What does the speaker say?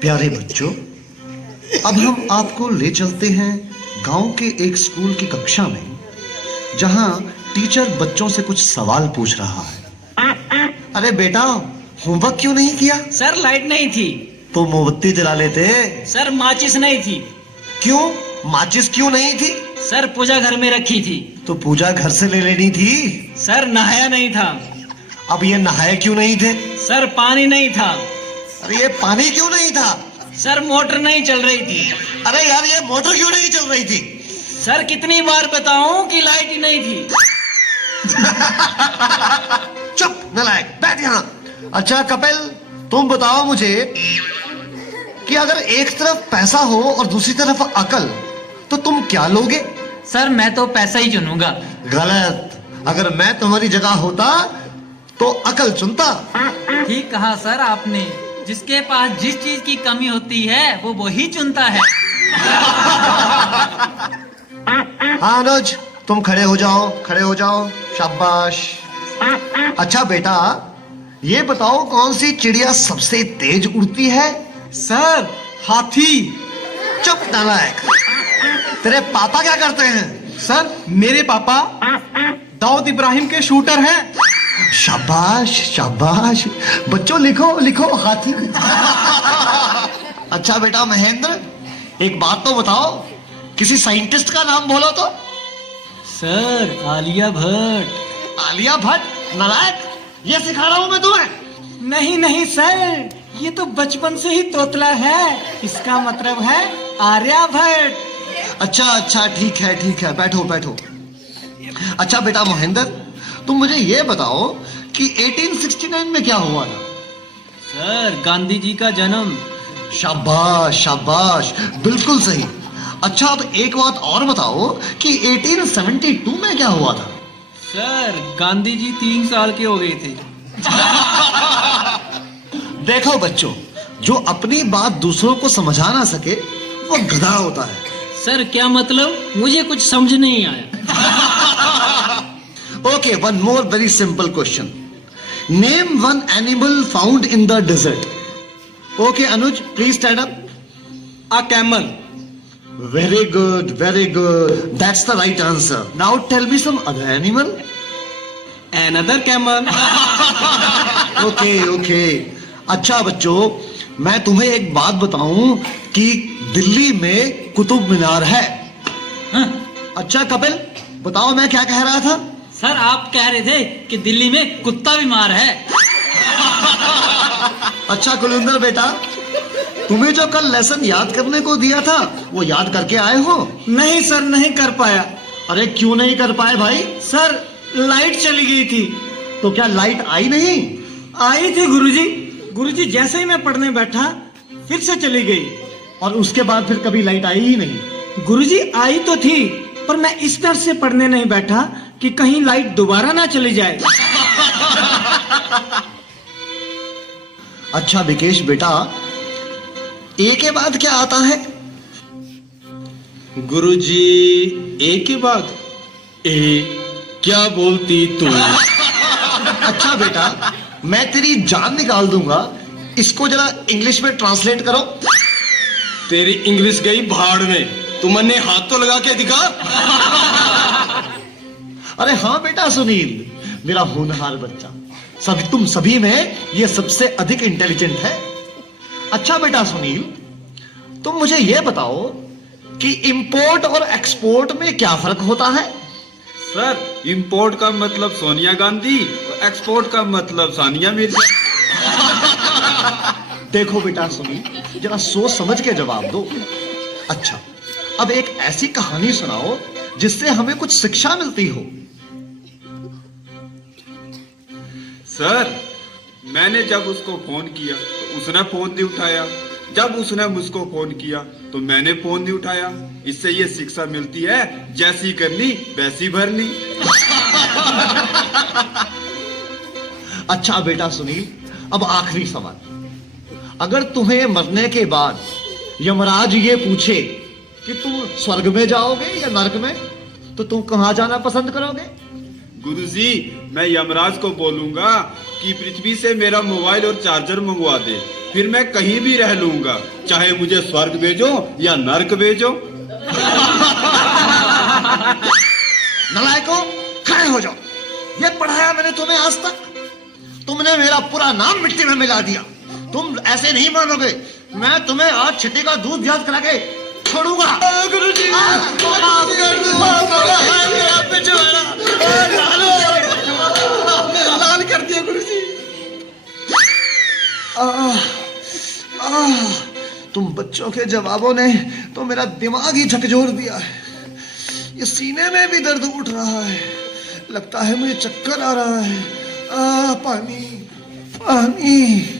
प्यारे बच्चों, अब हम आपको ले चलते हैं गांव के एक स्कूल की कक्षा में, जहां टीचर बच्चों से कुछ सवाल पूछ रहा है। अरे बेटा, होमवर्क क्यों नहीं किया? सर लाइट नहीं थी। तो मोमबत्ती जला लेते। सर माचिस नहीं थी। क्यों? माचिस क्यों नहीं थी? सर पूजा घर में रखी थी। तो पूजा घर से ले लेनी थी। सर नहाया नहीं था। अब ये नहाए क्यों नहीं थे? सर पानी नहीं था। अरे ये पानी क्यों नहीं था? सर मोटर नहीं चल रही थी। अरे यार, ये मोटर क्यों नहीं चल रही थी? सर कितनी बार बताऊं कि लाइट ही नहीं थी। चुप नालायक, बैठ यहाँ। अच्छा कपिल, तुम बताओ मुझे कि अगर एक तरफ पैसा हो और दूसरी तरफ अकल, तो तुम क्या लोगे? सर मैं तो पैसा ही चुनूंगा। गलत। अगर मैं तुम्हारी जगह होता तो अकल चुनता। ठीक कहा सर आपने। जिसके पास जिस चीज की कमी होती है वो वही चुनता है। हाँ अनुज, तुम खड़े हो जाओ, खड़े हो जाओ। शाबाश। अच्छा बेटा, ये बताओ कौन सी चिड़िया सबसे तेज उड़ती है? सर हाथी। चुप नालायक। तेरे पापा क्या करते हैं? सर मेरे पापा दाऊद इब्राहिम के शूटर हैं। शाबाश शाबाश। बच्चों लिखो लिखो, हाथी। अच्छा बेटा महेंद्र, एक बात तो बताओ, किसी साइंटिस्ट का नाम बोलो तो। सर आलिया भट्ट। आलिया भट्ट? नालायक, ये सिखा रहा हूं मैं तुम्हें। नहीं नहीं सर, ये तो बचपन से ही तोतला है। इसका मतलब है आर्यभट्ट। अच्छा अच्छा, ठीक है, बैठो बैठो। अच्छा बेटा महेंद्र, तुम मुझे ये बताओ कि 1869 में क्या हुआ था? सर गांधी जी का जन्म। शाबाश शाबाश, बिल्कुल सही। अच्छा अब एक बात और बताओ कि 1872 में क्या हुआ था? सर गांधी जी 3 साल के हो गए थे। देखो बच्चों, जो अपनी बात दूसरों को समझा ना सके वो गधा होता है। सर क्या मतलब? मुझे कुछ समझ नहीं आया। Okay, one more very simple question. Name one animal found in the desert. Okay, Anuj, please stand up. A camel. Very good, very good. That's the right answer. Now tell me some other animal. Another camel. Okay, okay. अच्छा बच्चों, मैं तुम्हें एक बात बताऊं कि दिल्ली में कुतुब मीनार है। हाँ? अच्छा कपिल, बताओ मैं क्या कह रहा था? सर आप कह रहे थे कि दिल्ली में कुत्ता बीमार है। अच्छा कुलिंदर बेटा, तुम्हें जो कल लेसन याद करने को दिया था वो याद करके आए हो? नहीं सर, नहीं कर पाया। अरे क्यों नहीं कर पाए भाई? सर लाइट चली गई थी। तो क्या लाइट आई नहीं? आई थी गुरुजी। गुरुजी जैसे ही मैं पढ़ने बैठा फिर से चली गई। और उसके बाद फिर कभी लाइट आई ही नहीं? गुरुजी आई तो थी, पर मैं इस डर से पढ़ने नहीं बैठा कि कहीं लाइट दोबारा ना चली जाए। अच्छा विकेश बेटा, ए के बाद क्या आता है? गुरुजी ए के बाद ए क्या बोलती तू? अच्छा बेटा, मैं तेरी जान निकाल दूंगा, इसको जरा इंग्लिश में ट्रांसलेट करो। तेरी इंग्लिश गई भाड़ में, तुमने हाथ तो लगा के दिखा। अरे हाँ बेटा सुनील, मेरा होनहार बच्चा, तुम सभी में ये सबसे अधिक इंटेलिजेंट है। अच्छा बेटा सुनील, तुम मुझे ये बताओ कि इंपोर्ट और एक्सपोर्ट में क्या फर्क होता है? सर इंपोर्ट का मतलब सोनिया गांधी और एक्सपोर्ट का मतलब सानिया मिर्जा। देखो बेटा सुनील, जरा सोच समझ के जवाब दो। अच्छा, अब एक ऐसी कहानी सुनाओ जिससे हमें कुछ शिक्षा मिलती हो। सर मैंने जब उसको फोन किया तो उसने फोन नहीं उठाया, जब उसने मुझको फोन किया तो मैंने फोन नहीं उठाया। इससे ये शिक्षा मिलती है, जैसी करनी वैसी भरनी। अच्छा बेटा सुनील, अब आखिरी सवाल। अगर तुम्हें मरने के बाद यमराज ये पूछे कि तुम स्वर्ग में जाओगे या नरक में, तो तुम कहां जाना पसंद करोगे? गुरुजी, मैं यमराज को बोलूंगा कि पृथ्वी से मेरा मोबाइल और चार्जर मंगवा दे, फिर मैं कहीं भी रह लूंगा, चाहे मुझे स्वर्ग भेजो या नरक भेजो। नलायकों, खड़े हो जाओ। ये पढ़ाया मैंने तुम्हें आज तक? तुमने मेरा पूरा नाम मिट्टी में मिला दिया। तुम ऐसे नहीं मानोगे। मैं तुम्हें आज छिट्टी का दूध याद करा के छोड़ूंगा। गुरुजी, लाल कर दिया गुरुजी। तुम बच्चों के जवाबों ने तो मेरा दिमाग ही झकझोर दिया है। ये सीने में भी दर्द उठ रहा है। लगता है मुझे चक्कर आ रहा है। पानी पानी।